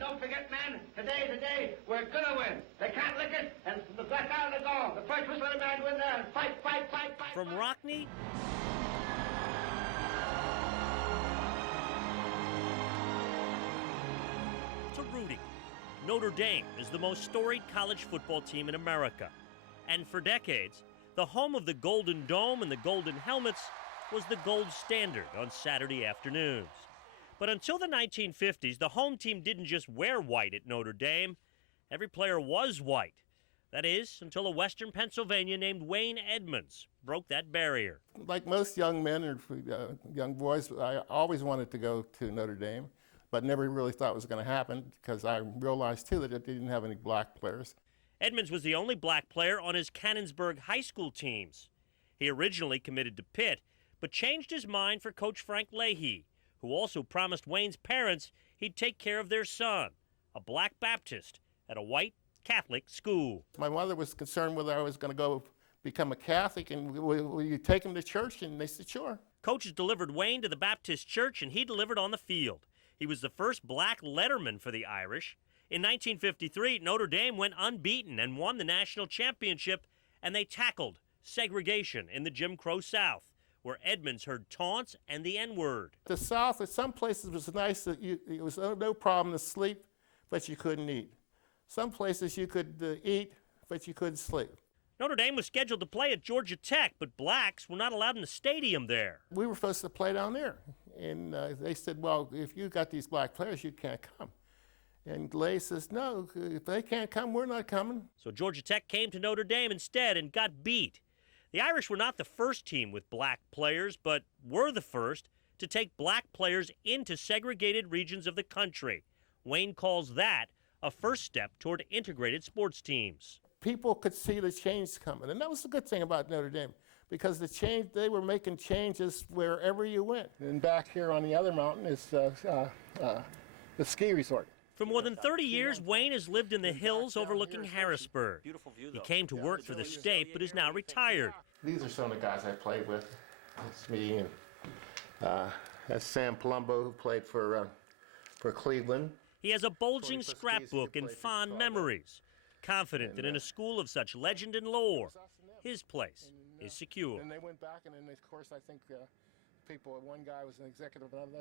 Don't forget, man, today, we're gonna win. They can't lick it, and the black out of the goal. The first whistle of the man win there, and fight. From Rockney to Rudy, Notre Dame is the most storied college football team in America. And for decades, the home of the Golden Dome and the Golden Helmets was the gold standard on Saturday afternoons. But until the 1950s, the home team didn't just wear white at Notre Dame. Every player was white. That is, until a Western Pennsylvania named Wayne Edmonds broke that barrier. Like most young men or young boys, I always wanted to go to Notre Dame, but never really thought it was going to happen because I realized, too, that it didn't have any black players. Edmonds was the only black player on his Canonsburg high school teams. He originally committed to Pitt, but changed his mind for Coach Frank Leahy, who also promised Wayne's parents he'd take care of their son, a black Baptist, at a white Catholic school. My mother was concerned whether I was going to go become a Catholic, and will you take him to church? And they said, sure. Coaches delivered Wayne to the Baptist church, and he delivered on the field. He was the first black letterman for the Irish. In 1953, Notre Dame went unbeaten and won the national championship, and they tackled segregation in the Jim Crow South, where Edmonds heard taunts and the N-word. The South, in some places, it was nice that it was no problem to sleep, but you couldn't eat. Some places you could eat, but you couldn't sleep. Notre Dame was scheduled to play at Georgia Tech, but blacks were not allowed in the stadium there. We were supposed to play down there, and they said, well, if you got these black players, you can't come. And Lay says, no, if they can't come, we're not coming. So Georgia Tech came to Notre Dame instead and got beat. The Irish were not the first team with black players, but were the first to take black players into segregated regions of the country. Wayne calls that a first step toward integrated sports teams. People could see the change coming, and that was the good thing about Notre Dame, because they were making changes wherever you went. And back here on the other mountain is the ski resort. For more than 30 years, Wayne has lived in the hills overlooking Harrisburg. He came to work for the state, but is now retired. These are some of the guys I played with. That's me, and that's Sam Palumbo, who played for Cleveland. He has a bulging scrapbook and fond memories, confident that in a school of such legend and lore, his place is secure. And they went back, and then, of course, I think one guy was an executive.